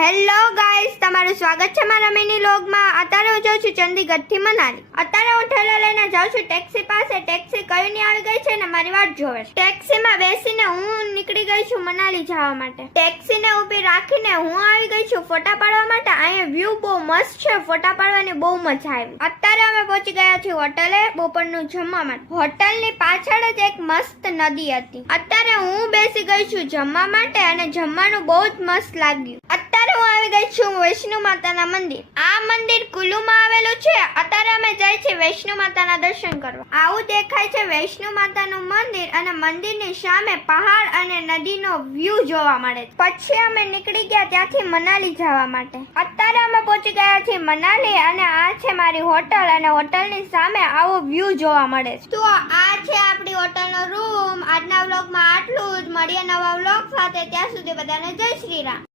Hello guys, તમારું સ્વાગત છે મારા મિની વ્લોગમાં। અત્યારે હું જાઉં છું ચંદીગઢ થી મનાલી। અત્યારે હું ઠેલો લઈને જાઉં છું ટેક્સી પાસે। ટેક્સી કઈ ની આવી ગઈ છે ને મારી વાટ જોવે છે। ટેક્સીમાં બેસીને હું નીકળી ગઈ છું મનાલી જવા માટે। ટેક્સીને ઊભી રાખીને હું આવી ગઈ છું ફોટા પાડવા માટે। અહીંયા વ્યૂ બહુ મસ્ત છે, ફોટા પાડવાની બહુ મજા આવી। અત્યારે અમે પહોંચી ગયા છીએ હોટલે બપોરનું જમવા માટે। હોટલની પાછળ જ એક મસ્ત નદી હતી। અત્યારે હું બેસી ગઈ છું જમવા માટે અને જમવાનું બહુ જ મસ્ત લાગ્યું। અત્યારે હું આવી ગઈ છું વૈષ્ણો માતાના મંદિર। આ મંદિર કુલ્લુમાં આવેલું છે। અત્યારે અમે જઈએ છીએ વૈષ્ણો માતાના દર્શન કરવા। આવું દેખાય છે વૈષ્ણો માતાનું મંદિર અને મંદિરની સામે પહાડ અને નદીનો વ્યૂ જોવા મળે છે। પછી અમે નીકળી ગયા ત્યાંથી મનાલી જવા માટે। અત્યારે અમે પહોંચી ગયા છીએ મનાલી અને આ છે મારી હોટલ અને હોટલની સામે આવો વ્યૂ જોવા મળે છે। તો આ છે આપણી હોટલનો રૂમ। આજના વ્લોગમાં આટલું જ। મળીએ નવા વ્લોગ સાથે, ત્યાં સુધી બધાને જય શ્રી રામ।